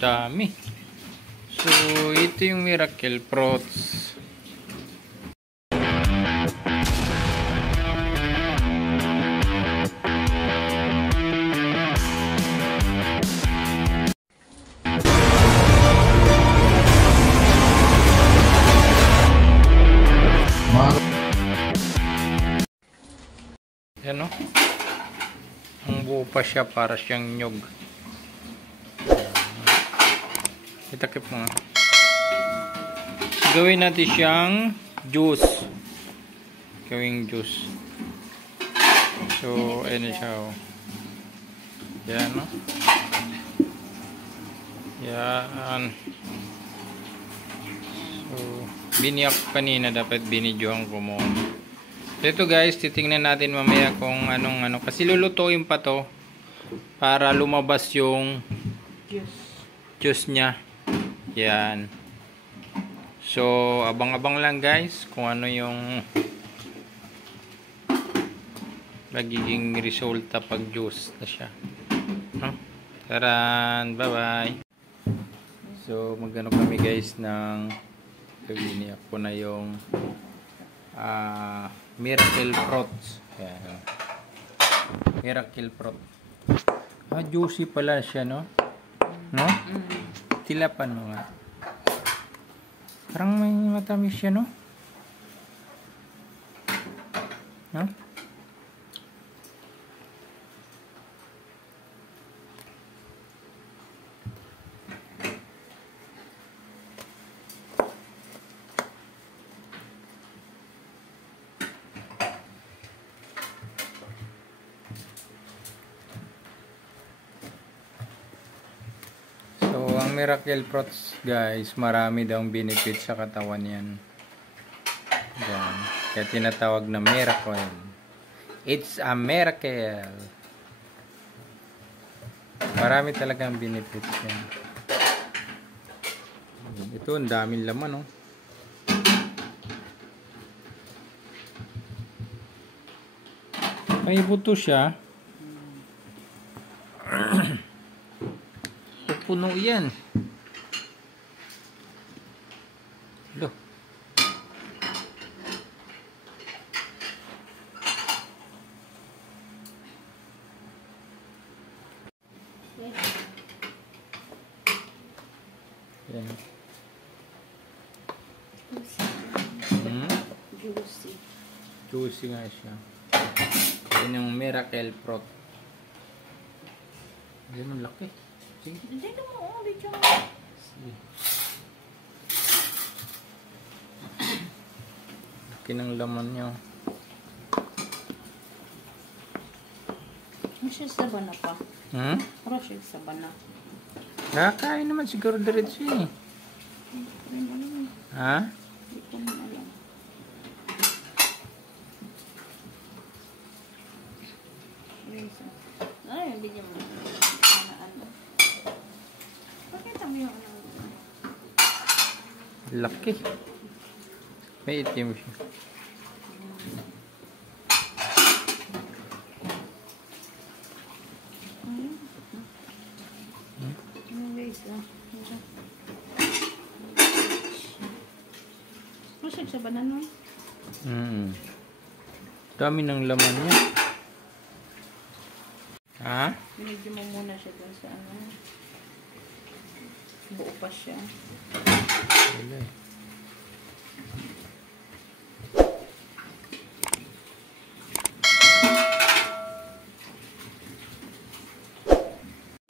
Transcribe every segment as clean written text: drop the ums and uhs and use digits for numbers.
Dami. So, ito yung Miracle Fruits. Yan o. Ang buo pa siya para siyang nyog. Itakip mo nga. Gawin natin siyang juice. Gawing juice. So, ayun siya o. Yan o. Yan. So, biniyak kanina. Dapat binidyohan ko mo. So, ito guys, titingnan natin mamaya kung anong ano. Kasi lulutuin pa to para lumabas yung juice niya. Yan. So, abang-abang lang guys kung ano yung magiging resulta pag juice na siya. Taran! Bye-bye! So, magano kami guys ng gawin ko na yung Miracle Fruits. Ayan. Miracle Fruit. Juicy pala siya, no? No? Tilapan mo nga. Parang may matamis siya, no? No? So, ang Miracle Fruits, guys, marami daw benefit sa katawan yan. Yan. Kaya tinatawag na miracle. It's a miracle. Marami talagang benefits yan. Ito, ang daming laman, oh. May buto siya. Puno yan. Loh. Yan. Juicy. Juicy nga siya. Yan yung Miracle Fruit. Yan ang laki. Hindi mo ulit yung... Laki ng laman niya. Masya sa bana pa. Masya sa bana. Nakakain naman siguro diretso eh. Ha? Hindi ko na alam. Ay, hindi niya mo. Laki. May itim siya. Masarap sa banana. Dami ng laman niya. Ha? Binigyan mo muna siya dun sa ano. Buo pa siya. Wala eh.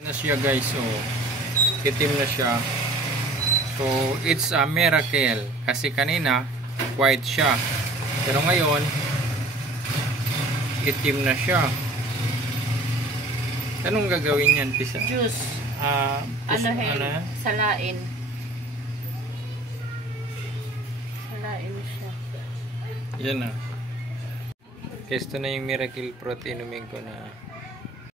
Na siya guys, so itim na siya. So it's a miracle kasi kanina white siya, pero ngayon itim na siya. Anong gagawin yan, Pisa? Juice. Salain. Salain siya. Yan na. Kesto na yung Miracle Fruit, inumin ko na.